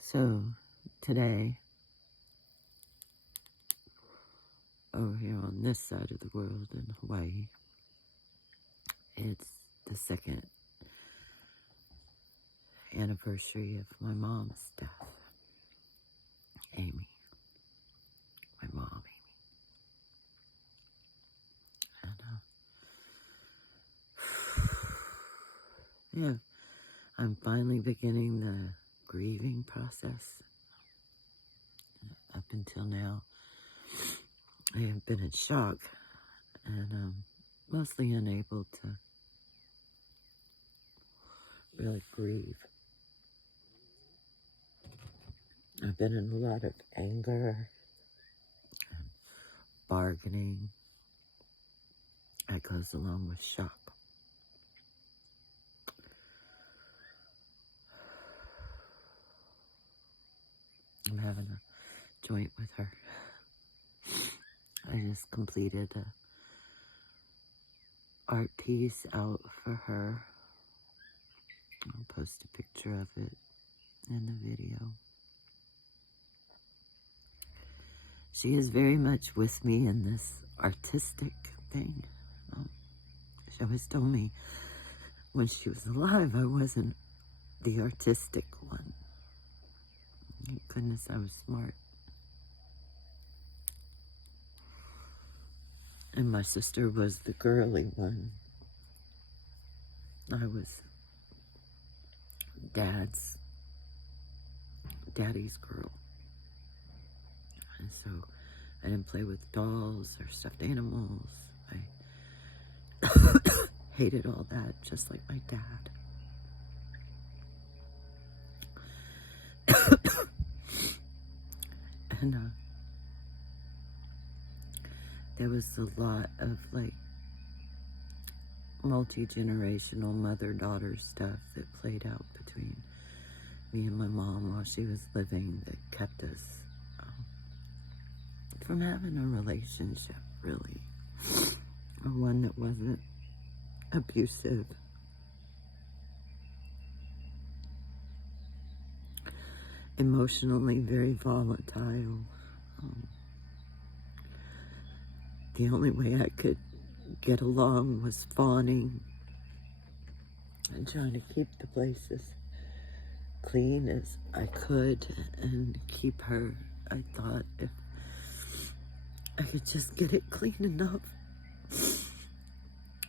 So, today, over here on this side of the world in Hawaii, it's the second anniversary of my mom's death. Amy. My mom, Amy. And, yeah, I'm finally beginning the grieving process. Up until now, I have been in shock and mostly unable to really grieve. I've been in a lot of anger and bargaining. That goes along with shock. I'm having a joint with her. I just completed a art piece out for her. I'll post a picture of it in the video. She is very much with me in this artistic thing. She always told me when she was alive I wasn't the artistic one. Thank goodness I was smart. And my sister was the girly one. I was daddy's girl. And so I didn't play with dolls or stuffed animals. I hated all that, just like my dad. And there was a lot of like multi-generational mother-daughter stuff that played out between me and my mom while she was living that kept us from having a relationship, really. Or one that wasn't abusive. Emotionally very volatile. The only way I could get along was fawning and trying to keep the place as clean as I could and keep her. I thought if I could just get it clean enough,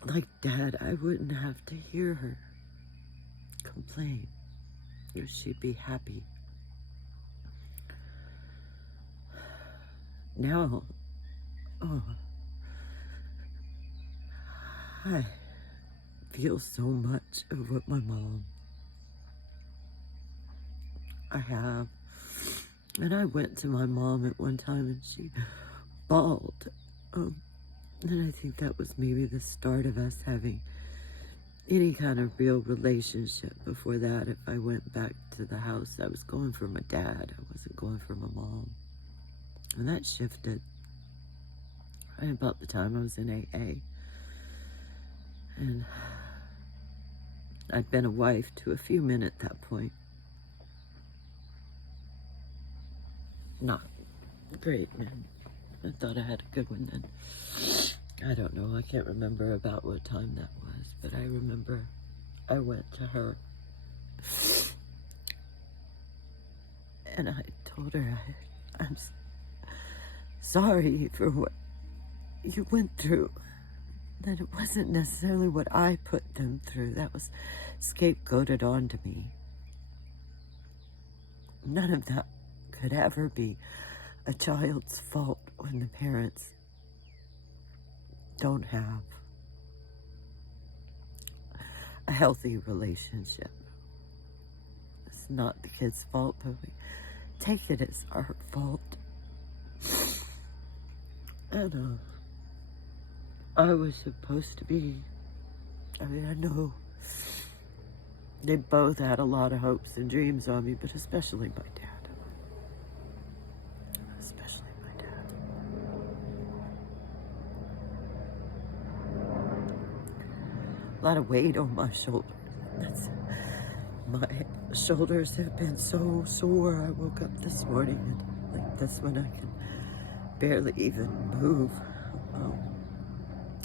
like Dad, I wouldn't have to hear her complain. She'd be happy. Now, I feel so much of what my mom I have. And I went to my mom at one time and she bawled. And I think that was maybe the start of us having any kind of real relationship. Before that, if I went back to the house, I was going for my dad. I wasn't going for my mom. And that shifted right about the time I was in AA. And I'd been a wife to a few men at that point. Not great men. I thought I had a good one then. I don't know. I can't remember about what time that was. But I remember I went to her. And I told her, I'm sorry for what you went through. That it wasn't necessarily what I put them through. That was scapegoated onto me. None of that could ever be a child's fault when the parents don't have a healthy relationship. It's not the kid's fault, but we take it as our fault. And I was supposed to be, I know they both had a lot of hopes and dreams on me, but especially my dad. Especially my dad. A lot of weight on my shoulders. That's My shoulders have been so sore. I woke up this morning and like this when I can barely even move. Um,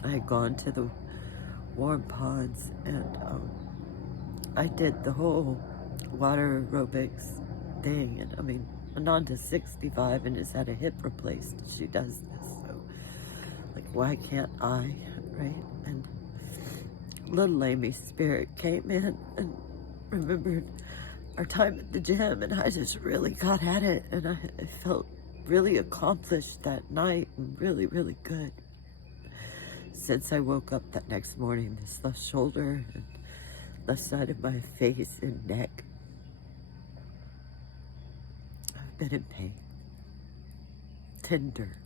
I had gone to the warm ponds and I did the whole water aerobics thing. And I mean, Ananda's 65 and has had a hip replaced. She does this, so like, why can't I, right? And little Amy's spirit came in and remembered our time at the gym, and I just really got at it, and I felt really accomplished that night and really, really good. Since I woke up that next morning, this left shoulder and left side of my face and neck, I've been in pain. Tender,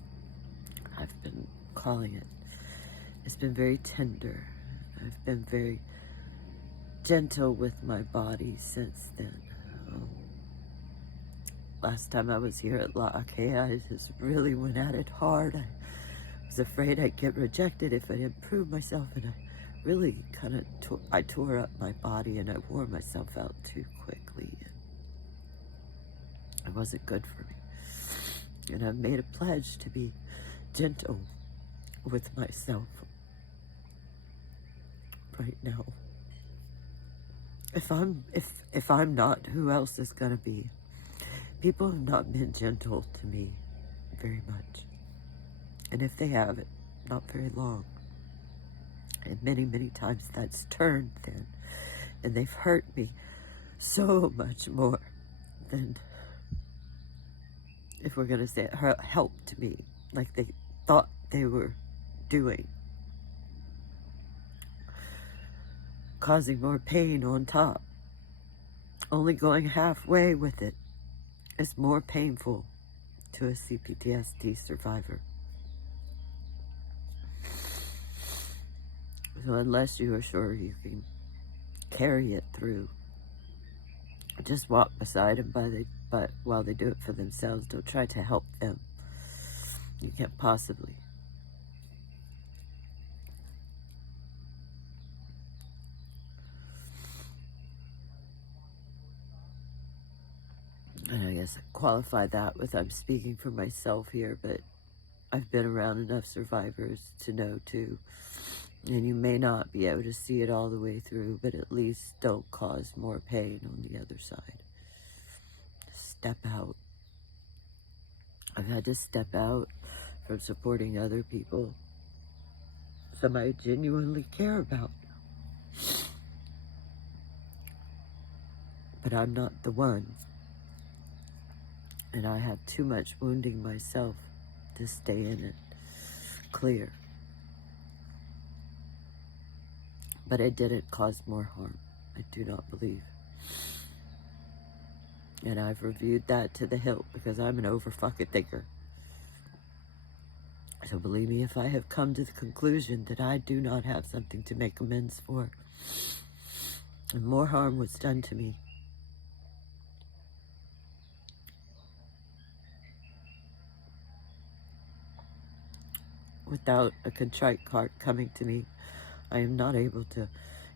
I've been calling it. It's been very tender. I've been very gentle with my body since then. Last time I was here at I just really went at it hard. I was afraid I'd get rejected if I didn't prove myself, and I really kind of I tore up my body and I wore myself out too quickly. It wasn't good for me. And I've made a pledge to be gentle with myself right now. If I'm not, who else is gonna be? People have not been gentle to me very much. And if they have, it not very long. And many, many times that's turned then. And they've hurt me so much more than, if we're gonna say it, helped me, like they thought they were doing. Causing more pain on top. Only going halfway with it is more painful to a CPTSD survivor. So unless you are sure you can carry it through, just walk beside them but while they do it for themselves. Don't try to help them. You can't possibly. And I guess I qualify that with I'm speaking for myself here, but I've been around enough survivors to know too. And you may not be able to see it all the way through, but at least don't cause more pain on the other side. Step out. I've had to step out from supporting other people, some I genuinely care about. But I'm not the one. And I have too much wounding myself to stay in it clear. But it didn't cause more harm. I do not believe. And I've reviewed that to the hilt because I'm an over-fucking thinker. So believe me, if I have come to the conclusion that I do not have something to make amends for, and more harm was done to me, without a contrite heart coming to me, I am not able to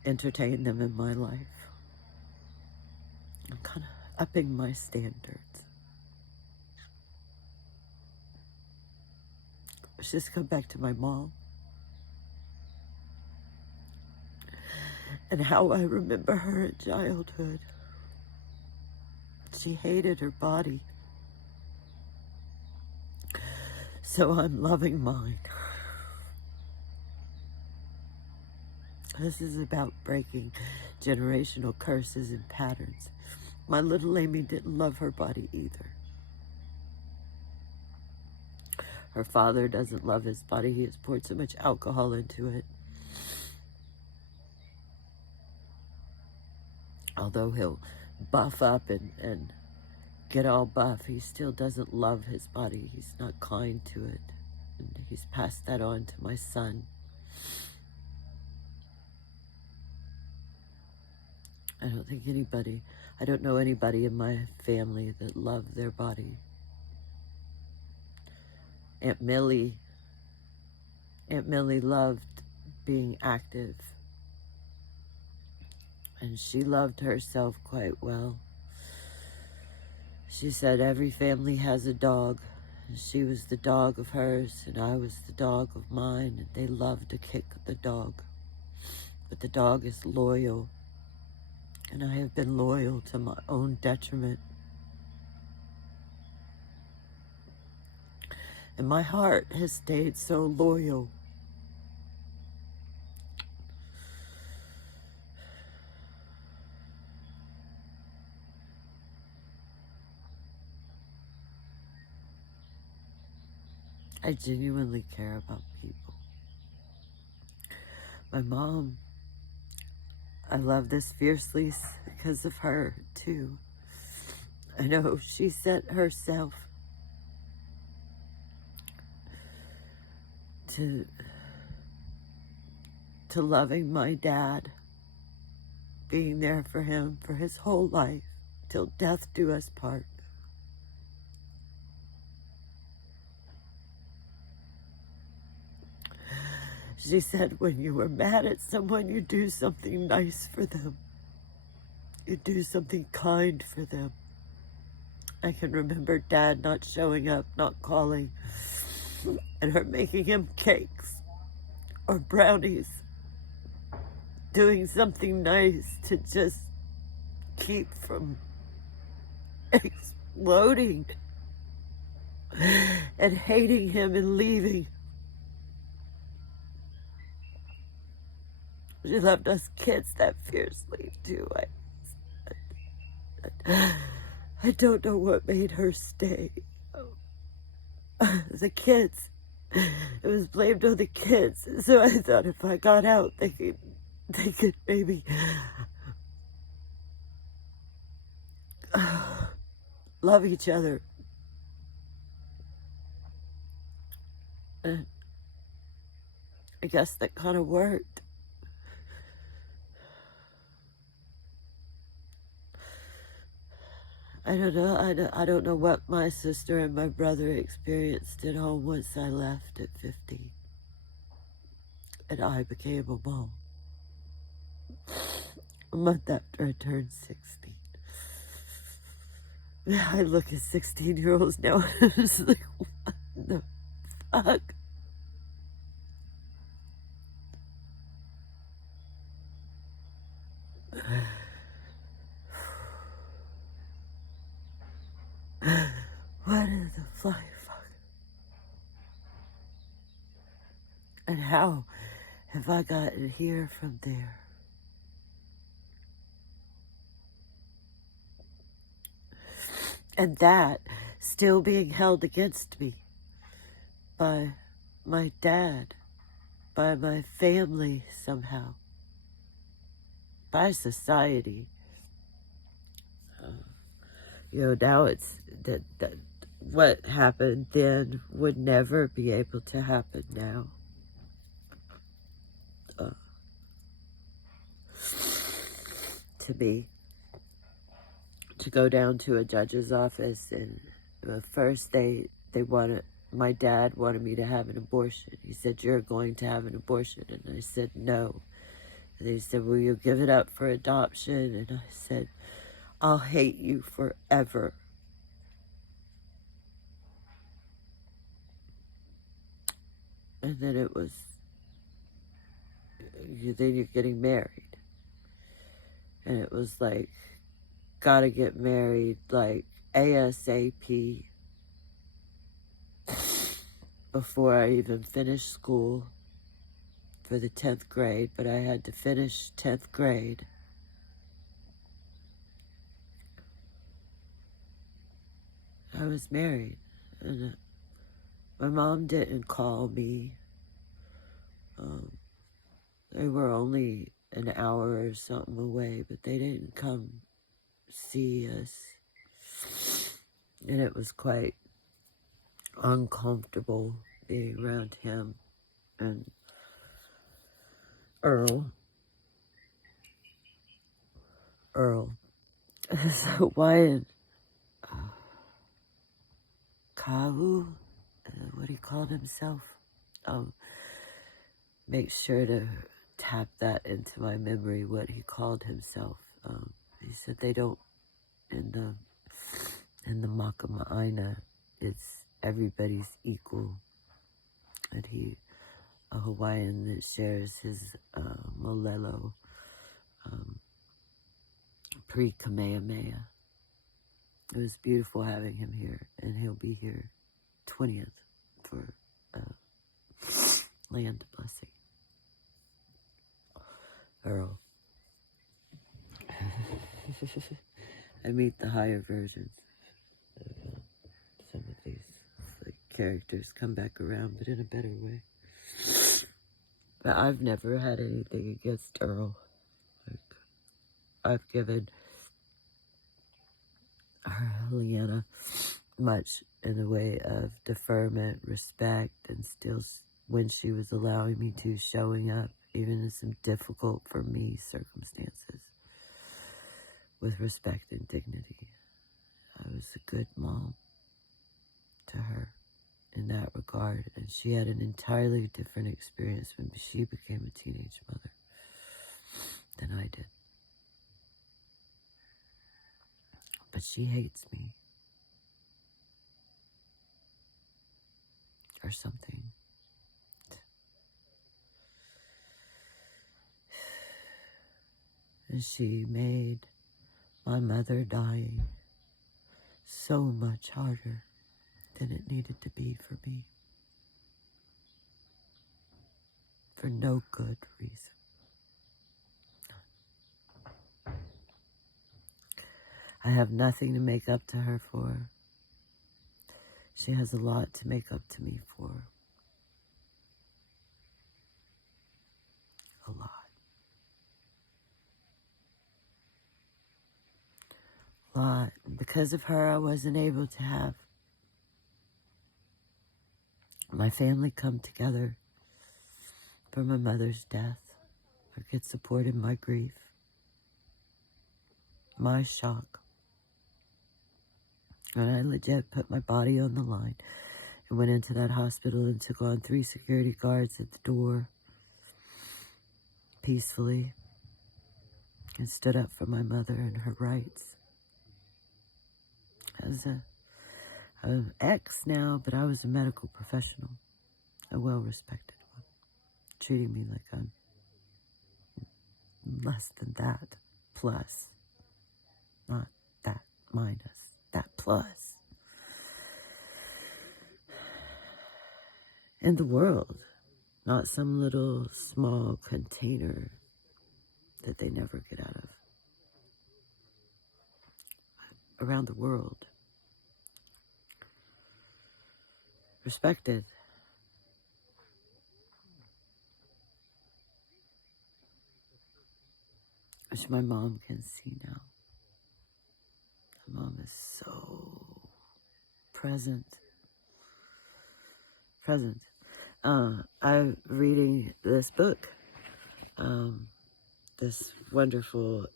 entertain them in my life. I'm kind of upping my standards. Let's just come back to my mom. And how I remember her in childhood. She hated her body. So I'm loving mine. This is about breaking generational curses and patterns. My little Amy didn't love her body either. Her father doesn't love his body. He has poured so much alcohol into it. Although he'll buff up and get all buff, he still doesn't love his body. He's not kind to it. And he's passed that on to my son. I don't know anybody in my family that loved their body. Aunt Millie loved being active and she loved herself quite well. She said every family has a dog. And she was the dog of hers, and I was the dog of mine, and they love to kick the dog. But the dog is loyal, and I have been loyal to my own detriment. And my heart has stayed so loyal. I genuinely care about people. My mom, I love this fiercely because of her, too. I know she set herself to loving my dad, being there for him for his whole life, till death do us part. She said when you were mad at someone, you do something nice for them. You do something kind for them. I can remember Dad not showing up, not calling, and her making him cakes or brownies, doing something nice to just keep from exploding and hating him and leaving. She loved us kids that fiercely, too. I don't know what made her stay. The kids. It was blamed on the kids. So I thought if I got out, they could maybe love each other. And I guess that kind of worked. I don't know. I don't know what my sister and my brother experienced at home once I left at 15. And I became a mom a month after I turned 16. I look at 16-year-olds now and it's like, what the fuck? What is the flying fuck? And how have I gotten here from there? And that still being held against me by my dad, by my family somehow, by society. You know, now it's that what happened then would never be able to happen now. To me, to go down to a judge's office and first they wanted, my dad wanted me to have an abortion. He said, you're going to have an abortion. And I said, no. And they said, will you give it up for adoption? And I said, I'll hate you forever. And then it was, then you're getting married. And it was like, gotta get married, like, ASAP. Before I even finished school for the 10th grade, but I had to finish 10th grade. I was married, and my mom didn't call me. They were only an hour or something away, but they didn't come see us. And it was quite uncomfortable being around him and Earl. So Wyatt, Kahu, what he called himself, make sure to tap that into my memory, what he called himself. He said they don't, in the Makama'aina, it's everybody's equal. And he, a Hawaiian that shares his Molelo pre-Kamehameha. It was beautiful having him here, and he'll be here 20th for land blessing. Earl. I meet the higher versions. Some of these characters come back around, but in a better way. But I've never had anything against Earl. I've given Leanna much in the way of deferment, respect, and still, when she was allowing me to, showing up, even in some difficult for me circumstances, with respect and dignity. I was a good mom to her in that regard, and she had an entirely different experience when she became a teenage mother than I did. But she hates me. Or something. And she made my mother dying so much harder than it needed to be for me. For no good reason. I have nothing to make up to her for. She has a lot to make up to me for. A lot. A lot. And because of her, I wasn't able to have my family come together for my mother's death, or get support in my grief, my shock. And I legit put my body on the line and went into that hospital and took on 3 security guards at the door peacefully and stood up for my mother and her rights. As an ex now, but I was a medical professional, a well-respected one, treating me like I'm less than that, plus, not that minus, that plus. In the world, not some little small container that they never get out of. Around the world. Respected. Which my mom can see now. My mom is so present. I'm reading this book. This wonderful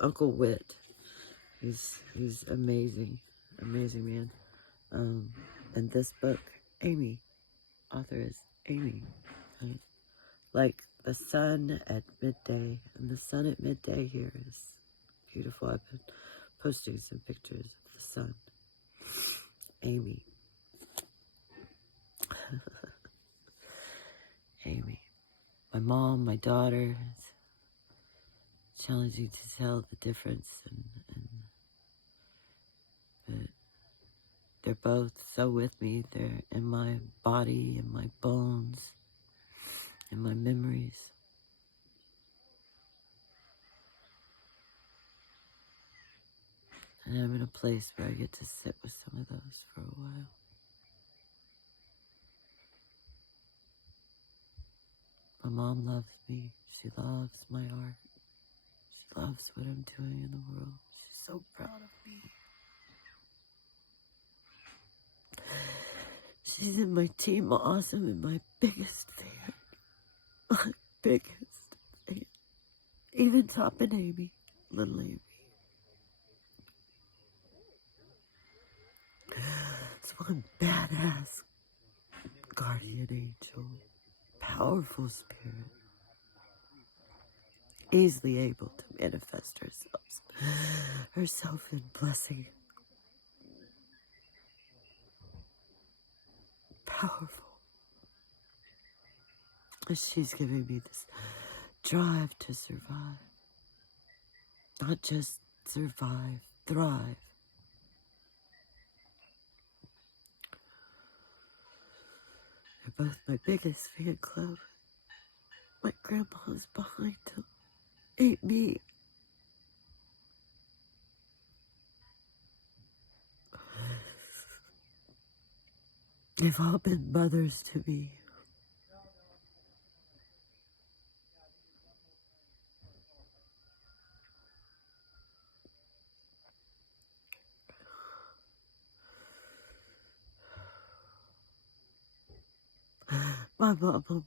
Uncle Wit. He's amazing. Amazing man. And this book, Amy, author is Amy. Right? Like the sun at midday. And the sun at midday here is beautiful. I've been posting some pictures of the sun. Amy. Amy. My mom, my daughter. It's challenging to tell the difference. But they're both so with me. They're in my body, in my bones, in my memories. And I'm in a place where I get to sit with some of those for a while. My mom loves me. She loves my art. She loves what I'm doing in the world. She's so proud of me. She's in my team awesome and my biggest fan. My biggest fan. Even topping Amy. Little Amy. It's one badass guardian angel. Powerful spirit. easily able to manifest herself in blessing. Powerful. And she's giving me this drive to survive. Not just survive, thrive. They're both my biggest fan club. My grandpa's behind them. Ain't me. They've all been mothers to me. My mama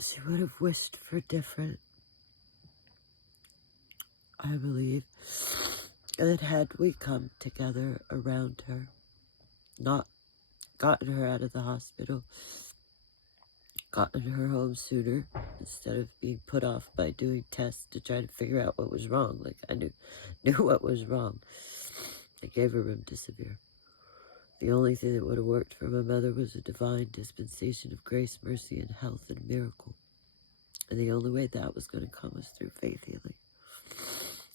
she would have wished for different. I believe that had we come together around her, not gotten her out of the hospital, gotten her home sooner, instead of being put off by doing tests to try to figure out what was wrong. Like I knew what was wrong. They gave her remdesivir. The only thing that would have worked for my mother was a divine dispensation of grace, mercy, and health and miracle. And the only way that was going to come was through faith healing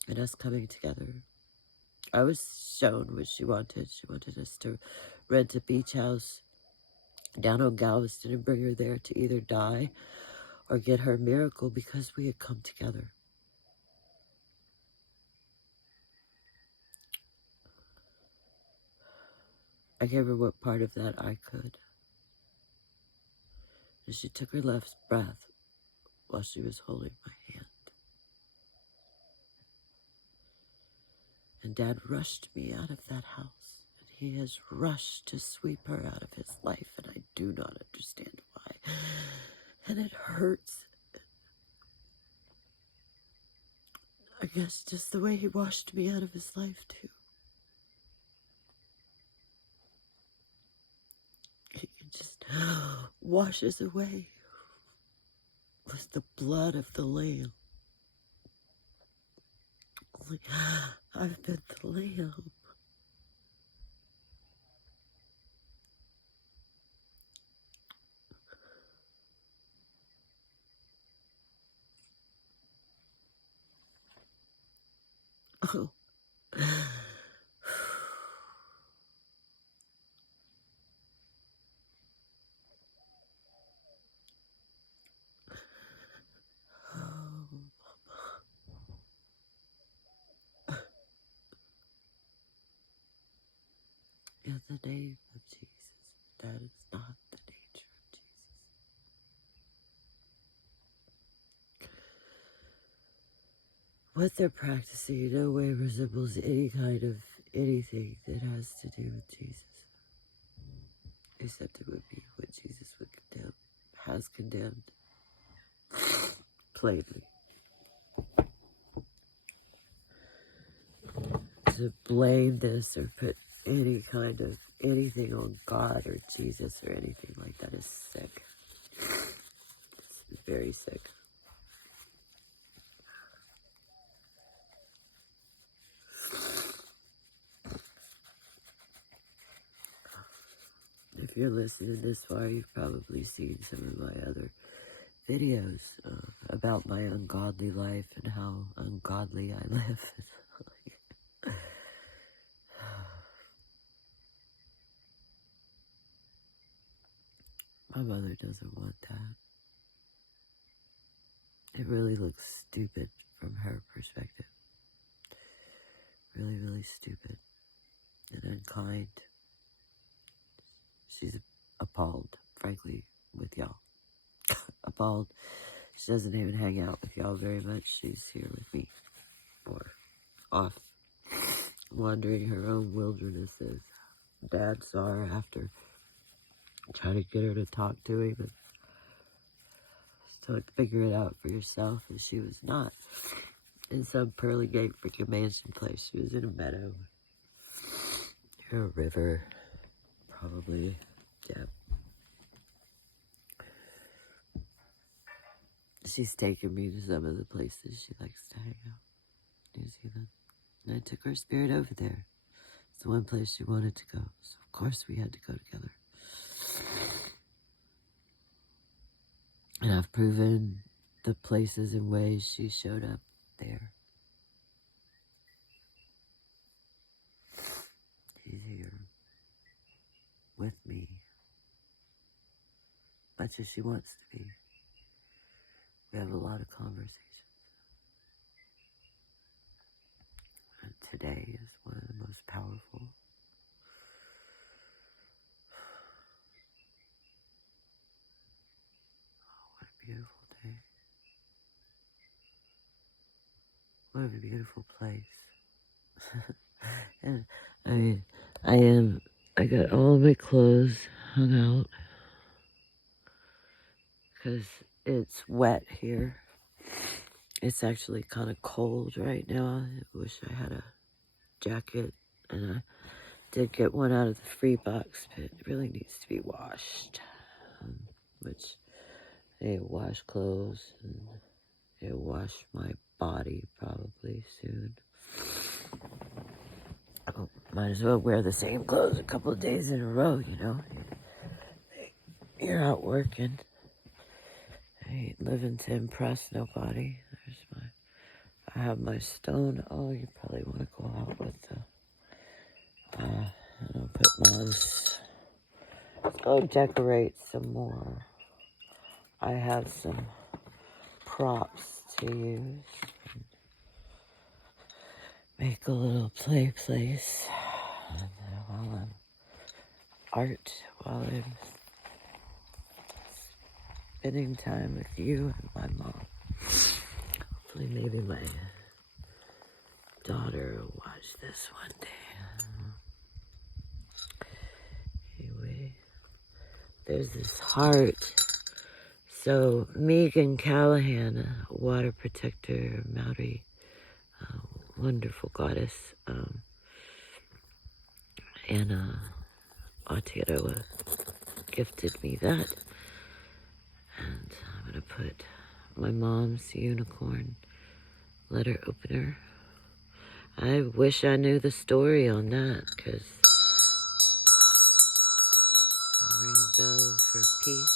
and us coming together. I was shown what she wanted. She wanted us to rent a beach house down on Galveston and bring her there to either die or get her miracle because we had come together. I gave her what part of that I could. And she took her last breath while she was holding my hand. And Dad rushed me out of that house. And he has rushed to sweep her out of his life. And I do not understand why. And it hurts. I guess just the way he washed me out of his life, too. He can just wash us away with the blood of the Lamb. Only I've been the Lamb. Oh. In the name of Jesus, that is not the nature of Jesus. What they're practicing in no way resembles any kind of anything that has to do with Jesus. Except it would be what Jesus would condemn, has condemned, plainly. To blame this or put any kind of anything on God or Jesus or anything like that is sick. It's very sick. If you're listening this far, you've probably seen some of my other videos about my ungodly life and how ungodly I live. My mother doesn't want that. It really looks stupid from her perspective. Really, really stupid and unkind. She's appalled, frankly, with y'all. Appalled. She doesn't even hang out with y'all very much. She's here with me. Or off wandering her own wildernesses. Dad saw her after trying to get her to talk to him and to figure it out for yourself, and she was not in some pearly gate freaking mansion place. She was in a meadow or a river, probably. Yeah. she's taken me to some of the places she likes to hang out. New Zealand. And I took her spirit over there. It's the one place she wanted to go. So of course we had to go together. And I've proven the places and ways she showed up there. She's here with me, much as she wants to be. We have a lot of conversations. And today is one of the most powerful. Oh, what a beautiful day. What a beautiful place. And I mean, I got all my clothes hung out because it's wet here. It's actually kind of cold right now. I wish I had a jacket, and I did get one out of the free box, but it really needs to be washed. Which I wash clothes and I wash my body probably soon. Oh, might as well wear the same clothes a couple of days in a row, you know. You're out working. I ain't living to impress nobody. I have my stone. Oh, you probably want to go out with the, I'll put Mom's, let's go decorate some more. I have some props to use. Make a little play place. And while I'm art, while I'm spending time with you and my mom. Hopefully maybe my daughter will watch this one day. Anyway, there's this heart. So Megan Callahan, a water protector, Maori, wonderful goddess, and Aotearoa gifted me that. And I'm going to put my mom's unicorn letter opener. I wish I knew the story on that, because ring bell for peace.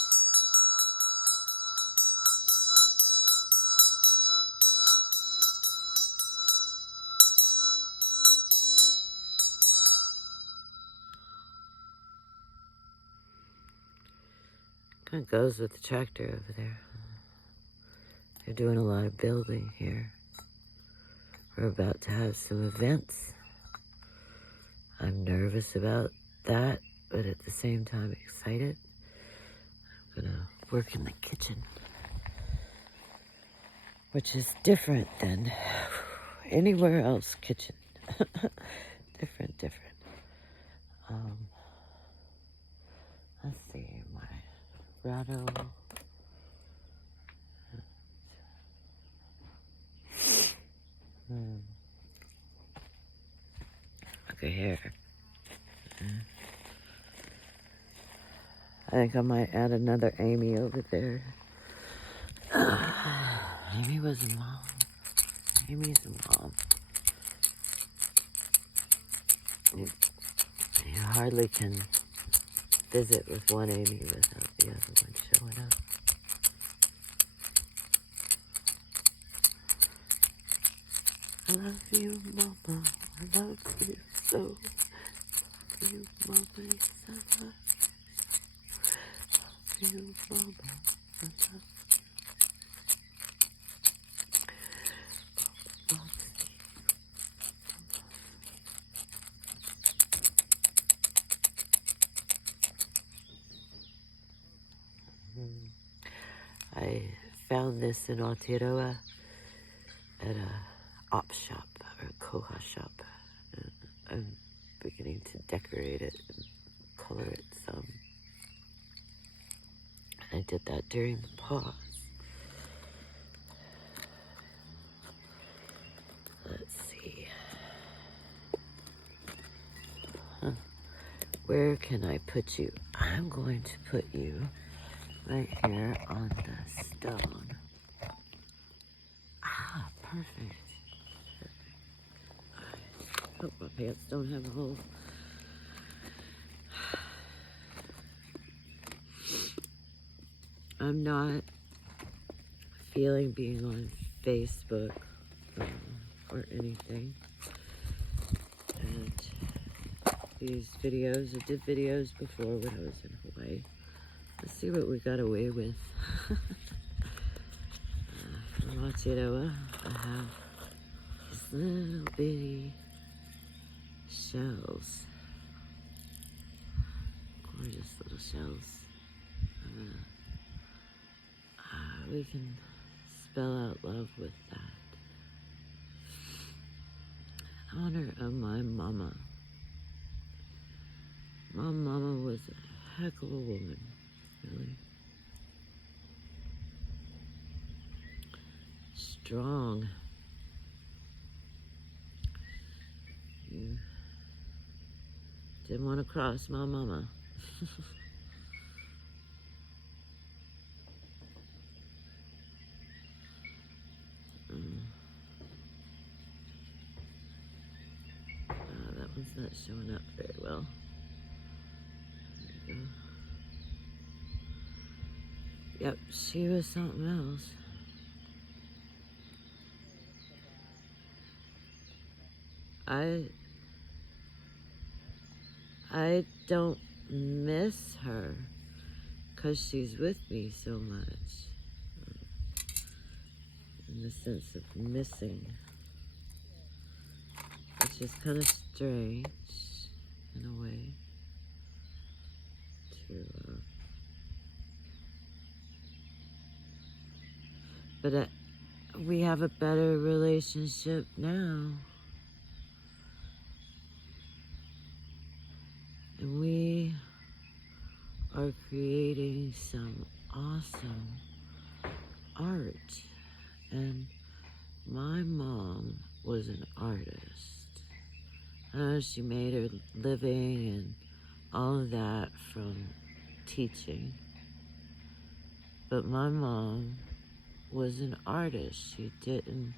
Kind of goes with the tractor over there. They're doing a lot of building here. We're about to have some events. I'm nervous about that, but at the same time excited. I'm gonna work in the kitchen, which is different than anywhere else kitchen. different. Let's see, my rattle. Okay, here. I think I might add another Amy over there. Amy was a mom. Amy's a mom. You hardly can visit with one Amy without the other one showing up. I love you, Mama. I love you so. Love you, Mama. Yes, I love you, Mama. I love you. I found this in Aotearoa at a op shop or a koha shop. And I'm beginning to decorate it and color it some. I did that during the pause. Let's see. Where can I put you? I'm going to put you right here on the stone. Perfect. I hope my pants don't have a hole. I'm not feeling being on Facebook or anything. And these videos, I did videos before when I was in Hawaii. Let's see what we got away with. From Aotearoa, I have these little bitty shells. Gorgeous little shells. We can spell out love with that. In honor of my mama. My mama was a heck of a woman, really. Strong. You didn't want to cross my mama. That one's not showing up very well. There you go. Yep, she was something else. I don't miss her because she's with me so much. In the sense of missing. Which is kind of strange in a way to but we have a better relationship now, and we are creating some awesome art. And my mom was an artist. She made her living and all of that from teaching. But my mom was an artist. She didn't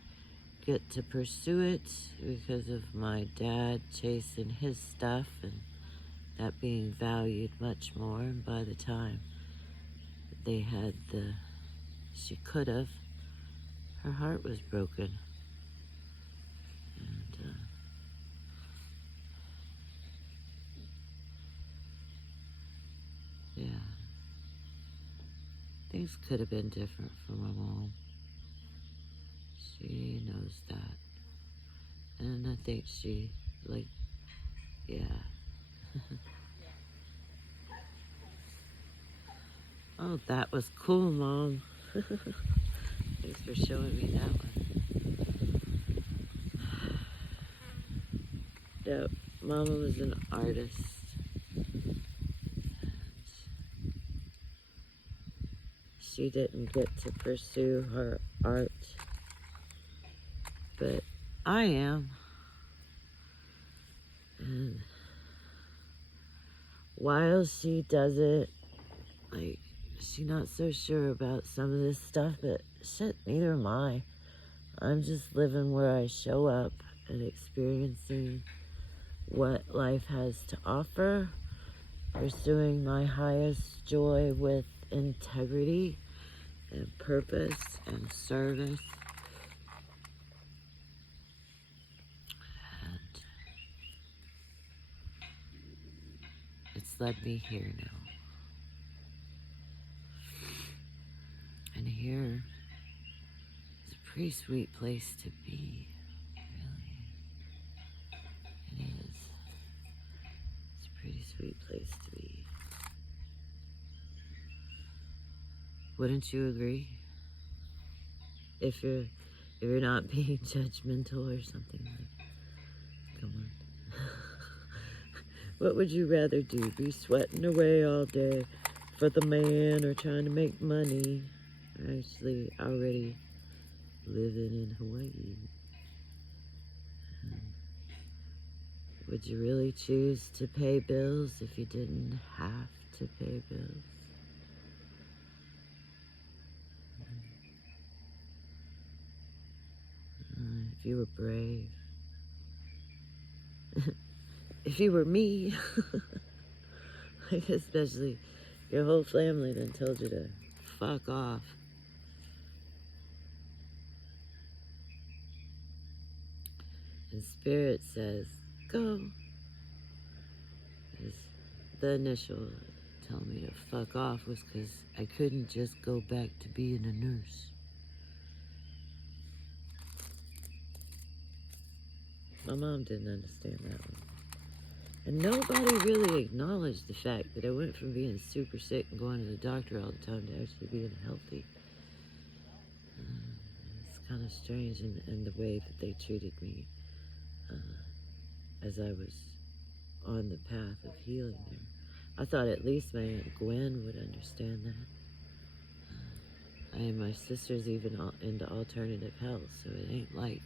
get to pursue it because of my dad chasing his stuff and that being valued much more. And by the time they had she could have, her heart was broken. And yeah, things could have been different for my mom. She knows that. And I think she, yeah. Oh, that was cool, Mom. Thanks for showing me that one. Yep, Mama was an artist. She didn't get to pursue her art, but I am. And while she does it, she's not so sure about some of this stuff, but shit, neither am I. I'm just living where I show up and experiencing what life has to offer, pursuing my highest joy with integrity and purpose and service. And it's led me here now. And here is a pretty sweet place to be, really. It is. It's a pretty sweet place to be. Wouldn't you agree? If you're not being judgmental or something, come on. What would you rather do? Be sweating away all day for the man or trying to make money? Actually, already living in Hawaii. Would you really choose to pay bills if you didn't have to pay bills? if you were brave, if you were me, like especially your whole family then told you to fuck off. And Spirit says, go. The initial telling me to fuck off was because I couldn't just go back to being a nurse. My mom didn't understand that one. And nobody really acknowledged the fact that I went from being super sick and going to the doctor all the time to actually being healthy. It's kind of strange in the way that they treated me as I was on the path of healing there. I thought at least my Aunt Gwen would understand that. And my sister's even into alternative health, so it ain't like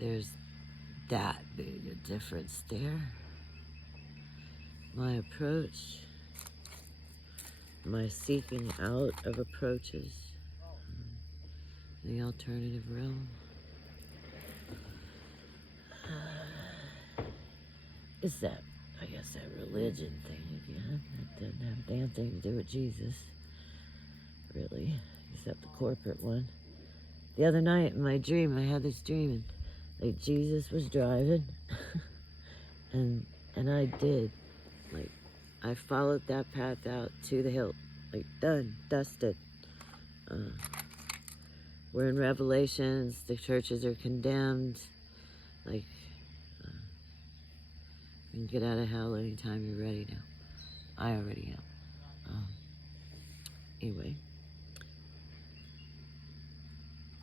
there's that big a difference there. My approach, my seeking out of approaches in the alternative realm is that, I guess, that religion thing again. That didn't have a damn thing to do with Jesus, really, except the corporate one. The other night in my dream, I had this dream, and like Jesus was driving, and I did, like, I followed that path out to the hilt, like done, dusted. We're in Revelations, the churches are condemned, like, you can get out of hell anytime you're ready now. I already am. Anyway,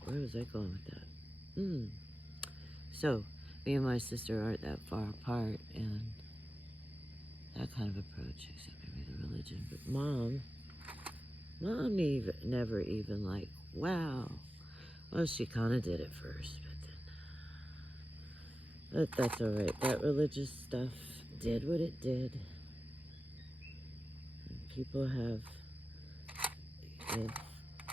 where was I going with that? So, me and my sister aren't that far apart, and that kind of approach, except maybe the religion. But Mom never even like, wow. Well, she kind of did it first, but that's all right. That religious stuff did what it did. And people have,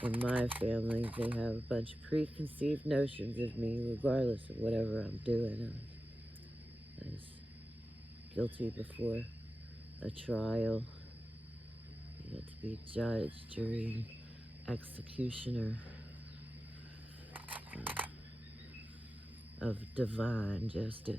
in my family, they have a bunch of preconceived notions of me, regardless of whatever I'm doing. I was guilty before a trial. You get to be judge, jury, and executioner of divine justice.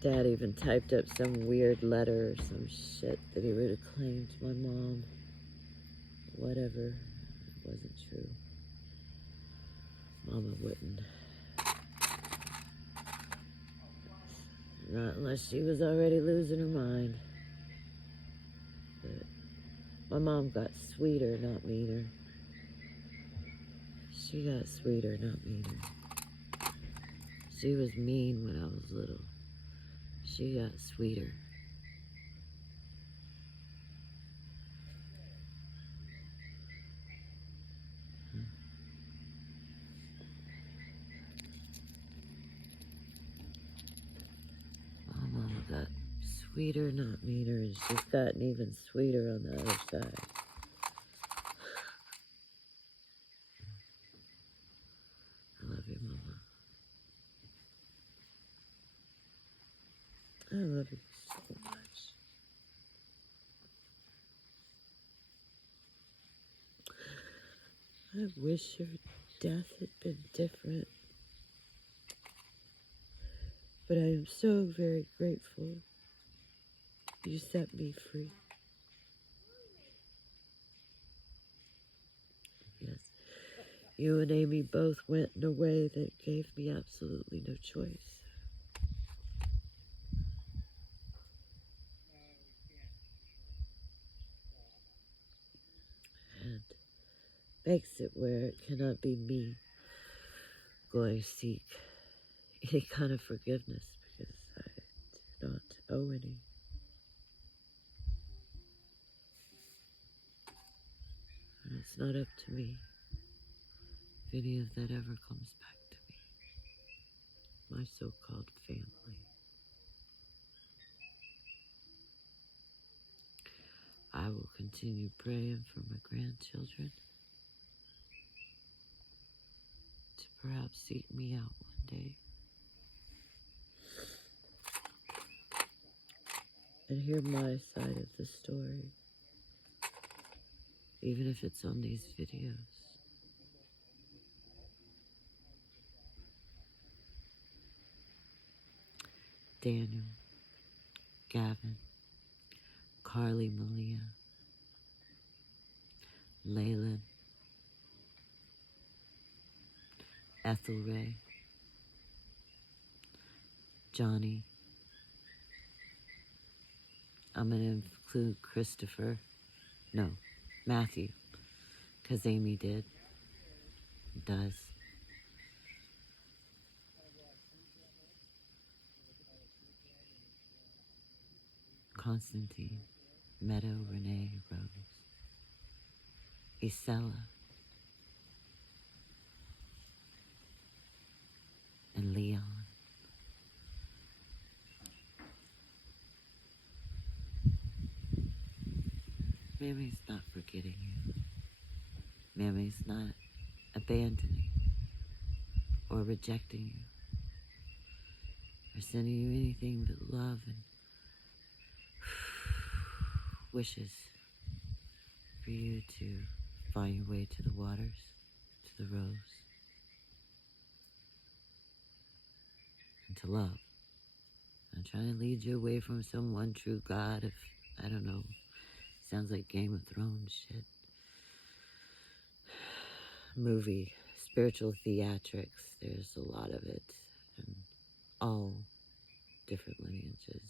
Dad even typed up some weird letter or some shit that he would have claimed to my mom. Whatever. It wasn't true. Mama wouldn't. Not unless she was already losing her mind. But my mom got sweeter, not meaner. She got sweeter, not meaner. She was mean when I was little. She got sweeter. My mama got sweeter, not meaner, and she's gotten even sweeter on the other side. I love you, Mama. I love you so much. I wish your death had been different. But I am so very grateful you set me free. Yes, you and Amy both went in a way that gave me absolutely no choice. And makes it where it cannot be me going to seek any kind of forgiveness because I do not owe any. And it's not up to me if any of that ever comes back to me. My so-called family. I will continue praying for my grandchildren to perhaps seek me out one day and hear my side of the story, even if it's on these videos. Daniel, Gavin, Carly Malia, Leyland, Ethelray, Johnny. I'm going to include Christopher. No, Matthew, because Amy does. Constantine, Meadow, Renee, Rose, Isella, and Leon. Mammy's not forgetting you. Mammy's not abandoning or rejecting you or sending you anything but love and wishes for you to find your way to the waters, to the rose, and to love. I'm trying to lead you away from some one true God of, I don't know, sounds like Game of Thrones shit. Movie, spiritual theatrics, there's a lot of it, and all different lineages.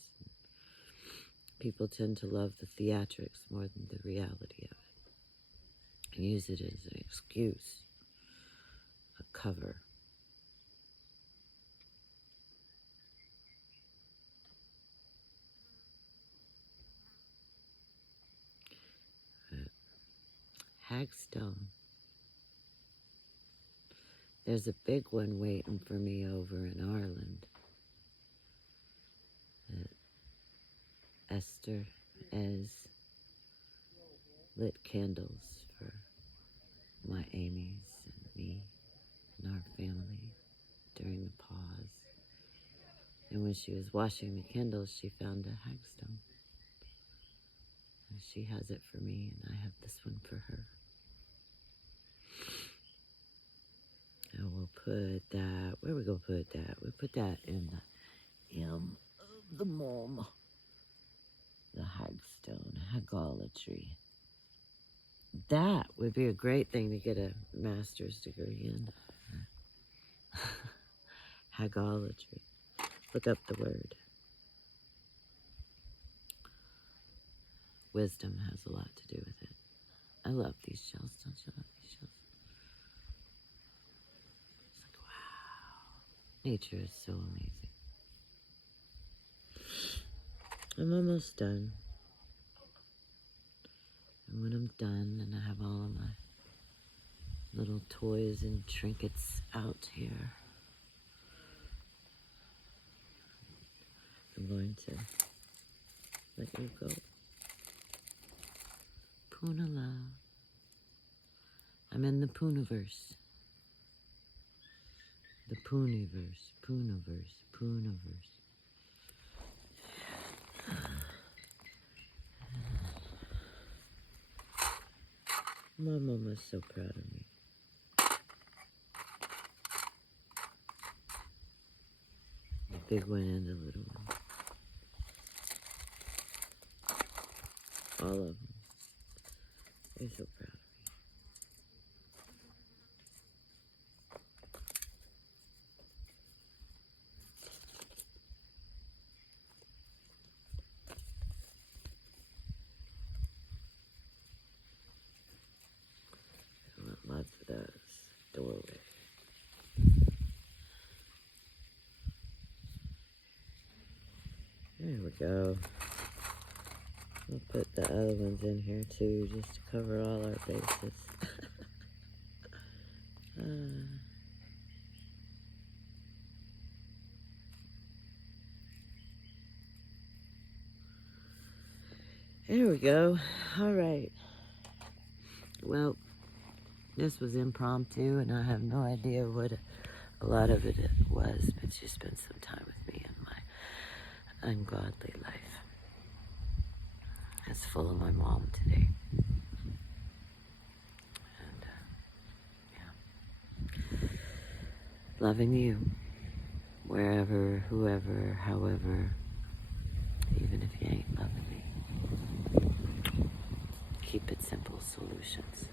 People tend to love the theatrics more than the reality of it, and use it as an excuse, a cover. Hagstone. There's a big one waiting for me over in Ireland. Esther has lit candles for my Amy's and me and our family during the pause. And when she was washing the candles, she found a hagstone. And she has it for me, and I have this one for her. And we'll put that, where are we going to put that? We put that in the M of the mom. The hagstone, hagolatry. That would be a great thing to get a master's degree in. Hagolatry. Look up the word. Wisdom has a lot to do with it. I love these shells. Don't you love these shells? It's like, wow. Nature is so amazing. I'm almost done. And when I'm done and I have all of my little toys and trinkets out here, I'm going to let you go. Puna love. I'm in the Puniverse. The Puniverse, Puniverse, Puniverse. My mama's so proud of me. The big one and the little one. All of them. They're so proud of me. I want lots of those. Doorway. There we go. We'll put the other ones in here too, just to cover all our bases. Here we go. All right. Well, this was impromptu, and I have no idea what a lot of it was, but she spent some time with me in my ungodly life. It's full of my mom today. And, yeah. Loving you. Wherever, whoever, however, even if you ain't loving me. Keep it simple solutions.